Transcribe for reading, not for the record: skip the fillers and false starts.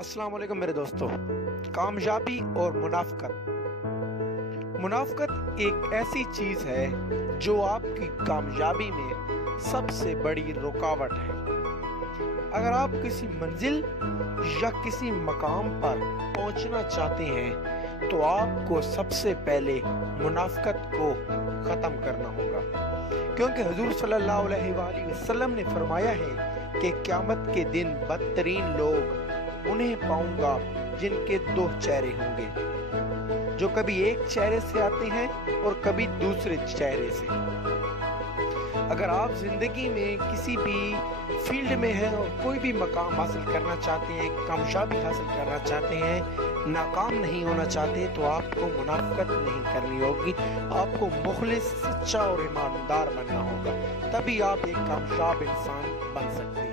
السلام علیکم میرے دوستو۔ کامیابی اور منافقت۔ منافقت ایک ایسی چیز ہے جو آپ کی کامیابی میں سب سے بڑی رکاوٹ ہے۔ اگر آپ کسی منزل یا کسی مقام پر پہنچنا چاہتے ہیں تو آپ کو سب سے پہلے منافقت کو ختم کرنا ہوگا، کیونکہ حضور صلی اللہ علیہ وآلہ وسلم نے فرمایا ہے کہ قیامت کے دن بدترین لوگ انہیں پاؤں گا جن کے دو چہرے ہوں گے، جو کبھی ایک چہرے سے آتے ہیں اور کبھی دوسرے چہرے سے۔ اگر آپ زندگی میں کسی بھی فیلڈ میں ہیں اور کوئی بھی مقام حاصل کرنا چاہتے ہیں، کامیابی حاصل کرنا چاہتے ہیں، ناکام نہیں ہونا چاہتے، تو آپ کو منافقت نہیں کرنی ہوگی۔ آپ کو مخلص، سچا اور ایماندار بننا ہوگا، تبھی آپ ایک کامیاب انسان بن سکتے ہیں۔